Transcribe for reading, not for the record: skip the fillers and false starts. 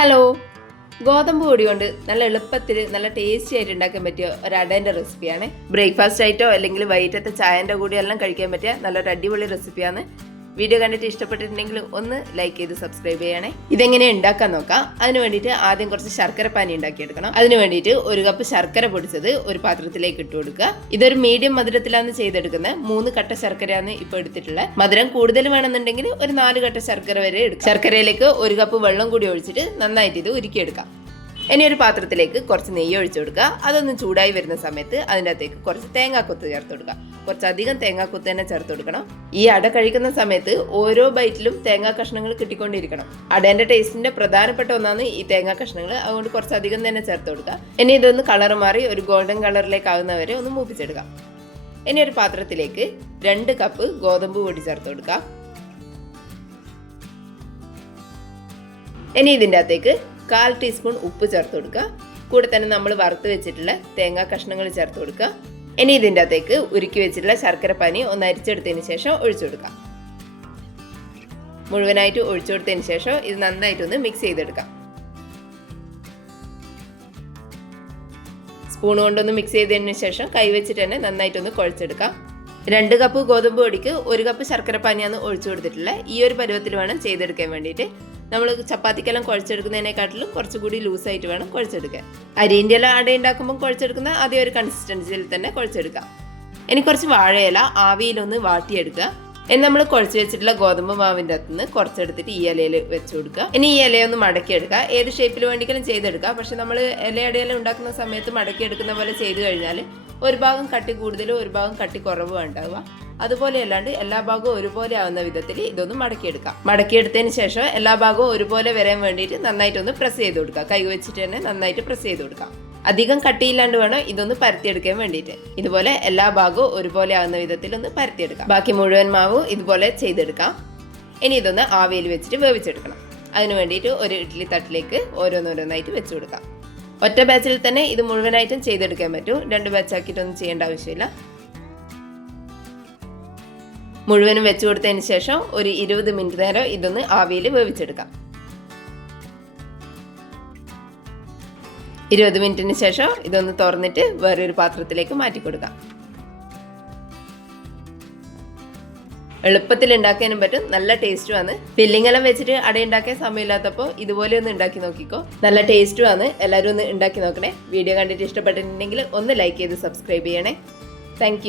Hello, ഗോതമ്പ് പൊടി കൊണ്ട് നല്ല എളുപ്പത്തിൽ നല്ല ടേസ്റ്റി ആയിട്ട് ഉണ്ടാക്കാൻ പറ്റിയ ഒരു അടേൻ്റെ റെസിപ്പിയാണ്. ബ്രേക്ക്ഫാസ്റ്റ് ആയിട്ടോ അല്ലെങ്കിൽ വൈകിട്ടത്തെ ചായൻ്റെ കൂടെ എല്ലാം കഴിക്കാൻ പറ്റിയ നല്ലൊരു അടിപൊളി റെസിപ്പിയാണ്. വീഡിയോ കണ്ടിട്ട് ഇഷ്ടപ്പെട്ടിട്ടുണ്ടെങ്കിൽ ഒന്ന് ലൈക്ക് ചെയ്ത് സബ്സ്ക്രൈബ് ചെയ്യണേ. ഇതെങ്ങനെ ഉണ്ടാക്കാൻ നോക്കാം. അതിന് വേണ്ടിയിട്ട് ആദ്യം കുറച്ച് ശർക്കര പാനി ഉണ്ടാക്കിയെടുക്കണം. അതിന് വേണ്ടിയിട്ട് 1 കപ്പ് ശർക്കര പൊടിച്ചത് ഒരു പാത്രത്തിലേക്ക് ഇട്ട് കൊടുക്കുക. ഇതൊരു മീഡിയം മധുരത്തിലാണ് ചെയ്തെടുക്കുന്നത്. 3 കട്ട ശർക്കരയാണ് ഇപ്പോൾ എടുത്തിട്ടുള്ളത്. മധുരം കൂടുതൽ വേണമെന്നുണ്ടെങ്കിൽ ഒരു 4 കട്ട ശർക്കര വരെ എടുക്കാം. ശർക്കരയിലേക്ക് 1 കപ്പ് വെള്ളം കൂടി ഒഴിച്ചിട്ട് നന്നായിട്ട് ഇത് ഉരുക്കിയെടുക്കാം. ഇനി ഒരു പാത്രത്തിലേക്ക് കുറച്ച് നെയ്യ് ഒഴിച്ചു കൊടുക്കുക. അതൊന്ന് ചൂടായി വരുന്ന സമയത്ത് അതിൻ്റെ അകത്തേക്ക് കുറച്ച് തേങ്ങാക്കൊത്ത് ചേർത്ത് കൊടുക്കുക. കുറച്ചധികം തേങ്ങാക്കൊത്ത് തന്നെ ചേർത്ത് കൊടുക്കണം. ഈ അട കഴിക്കുന്ന സമയത്ത് ഓരോ ബൈറ്റിലും തേങ്ങാ കഷ്ണങ്ങൾ കിട്ടിക്കൊണ്ടിരിക്കണം. അടേൻ്റെ ടേസ്റ്റിന്റെ പ്രധാനപ്പെട്ട ഒന്നാണ് ഈ തേങ്ങാ കഷ്ണങ്ങൾ. അതുകൊണ്ട് കുറച്ചധികം തന്നെ ചേർത്ത് കൊടുക്കുക. ഇനി ഇതൊന്ന് കളർ മാറി ഒരു ഗോൾഡൻ കളറിലേക്ക് ആകുന്നവരെ ഒന്ന് മൂപ്പിച്ചെടുക്കാം. ഇനി ഒരു പാത്രത്തിലേക്ക് 2 കപ്പ് ഗോതമ്പ് പൊടി ചേർത്ത് കൊടുക്കുക. ഇനി ഇതിൻ്റെ അകത്തേക്ക് 1/4 ടീസ്പൂൺ ഉപ്പ് ചേർത്ത് കൊടുക്കുക. കൂടെ തന്നെ നമ്മൾ വറുത്ത് വെച്ചിട്ടുള്ള തേങ്ങാ കഷ്ണങ്ങൾ ചേർത്ത് കൊടുക്കുക. ഇനി ഇതിൻ്റെ അകത്തേക്ക് ഉരുക്കി വെച്ചിട്ടുള്ള ശർക്കര പാനി ഒന്ന് അരിച്ചെടുത്തതിന് ശേഷം ഒഴിച്ചു കൊടുക്കാം. മുഴുവനായിട്ട് ഒഴിച്ചു കൊടുത്തതിന് ശേഷം ഇത് നന്നായിട്ടൊന്ന് മിക്സ് ചെയ്തെടുക്കാം. സ്പൂൺ കൊണ്ടൊന്ന് മിക്സ് ചെയ്തതിന് ശേഷം കൈവച്ചിട്ട് തന്നെ നന്നായിട്ടൊന്ന് കുഴച്ചെടുക്കാം. 2 കപ്പ് ഗോതമ്പ് പൊടിക്ക് 1 കപ്പ് ശർക്കര പാനിയാണ് ഒഴിച്ചു കൊടുത്തിട്ടുള്ളത്. ഈ ഒരു പരുവത്തിൽ വേണം ചെയ്തെടുക്കാൻ വേണ്ടിയിട്ട്. നമ്മൾ ചപ്പാത്തിക്കെല്ലാം കുഴച്ചെടുക്കുന്നതിനെക്കാട്ടിലും കുറച്ചുകൂടി ലൂസായിട്ട് വേണം കുഴച്ചെടുക്കാൻ. അരിൻ്റെ ഇല അട ഉണ്ടാക്കുമ്പോൾ കുഴച്ചെടുക്കുന്ന അതേ ഒരു കൺസിസ്റ്റൻസിയിൽ തന്നെ കുഴച്ചെടുക്കാം. ഇനി കുറച്ച് വാഴയില ആവിയിലൊന്ന് വാട്ടിയെടുക്കുക. ഇനി നമ്മൾ കുഴച്ച് വെച്ചിട്ടുള്ള ഗോതമ്പ് മാവിൻ്റെ അകത്തുനിന്ന് കുറച്ചെടുത്തിട്ട് ഈ ഇലയിൽ വെച്ച് കൊടുക്കുക. ഇനി ഈ ഇലയൊന്ന് മടക്കിയെടുക്കുക. ഏത് ഷേപ്പിൽ വേണ്ടിയെങ്കിലും ചെയ്തെടുക്കുക. പക്ഷെ നമ്മൾ ഇലയടയെല്ലാം ഉണ്ടാക്കുന്ന സമയത്ത് മടക്കിയെടുക്കുന്ന പോലെ ചെയ്ത് കഴിഞ്ഞാൽ ഒരു ഭാഗം കട്ടി കൂടുതലും ഒരു ഭാഗം കട്ടി കുറവും ഉണ്ടാവുക. അതുപോലെ അല്ലാണ്ട് എല്ലാ ഭാഗവും ഒരുപോലെ ആവുന്ന വിധത്തിൽ ഇതൊന്ന് മടക്കിയെടുക്കാം. മടക്കിയെടുത്തതിന് ശേഷം എല്ലാ ഭാഗവും ഒരുപോലെ വരാൻ വേണ്ടിയിട്ട് നന്നായിട്ടൊന്ന് പ്രസ് ചെയ്ത് കൊടുക്കുക. കൈ വെച്ചിട്ട് തന്നെ നന്നായിട്ട് പ്രസ് ചെയ്ത് കൊടുക്കാം. അധികം കട്ടിയില്ലാണ്ട് വേണം ഇതൊന്ന് പരത്തിയെടുക്കാൻ വേണ്ടിയിട്ട്. ഇതുപോലെ എല്ലാ ഭാഗവും ഒരുപോലെ ആവുന്ന വിധത്തിൽ ഒന്ന് പരത്തിയെടുക്കാം. ബാക്കി മുഴുവൻ മാവും ഇതുപോലെ ചെയ്തെടുക്കാം. ഇനി ഇതൊന്ന് ആവിയിൽ വെച്ചിട്ട് വേവിച്ചെടുക്കണം. അതിന് വേണ്ടിയിട്ട് ഒരു ഇഡ്ഡലി തട്ടിലേക്ക് ഓരോന്നോരോന്നായിട്ട് വെച്ച് കൊടുക്കാം. ഒറ്റ ബാച്ചിൽ തന്നെ ഇത് മുഴുവനായിട്ടും ചെയ്തെടുക്കാൻ പറ്റും. 2 ബാച്ചാക്കിയിട്ടൊന്നും ചെയ്യേണ്ട ആവശ്യമില്ല. മുഴുവനും വെച്ച് കൊടുത്തതിന് ശേഷം ഒരു 20 മിനിറ്റ് നേരം ഇതൊന്ന് ആവിയിൽ വേവിച്ചെടുക്കാം. 20 മിനിറ്റിന് ശേഷം ഇതൊന്ന് തുറന്നിട്ട് വേറൊരു പാത്രത്തിലേക്ക് മാറ്റി കൊടുക്കാം. എളുപ്പത്തിൽ ഉണ്ടാക്കാനും പറ്റും, നല്ല ടേസ്റ്റുമാണ്. ഫില്ലിംഗ് എല്ലാം വെച്ചിട്ട് അട ഉണ്ടാക്കാൻ സമയമില്ലാത്തപ്പോൾ ഇതുപോലെ ഒന്ന് ഉണ്ടാക്കി നോക്കിക്കോ. നല്ല ടേസ്റ്റുമാണ്. എല്ലാവരും ഒന്ന് ഉണ്ടാക്കി നോക്കണേ. വീഡിയോ കണ്ടിട്ട് ഇഷ്ടപ്പെട്ടിട്ടുണ്ടെങ്കിൽ ഒന്ന് ലൈക്ക് ചെയ്ത് സബ്സ്ക്രൈബ് ചെയ്യണേ. താങ്ക്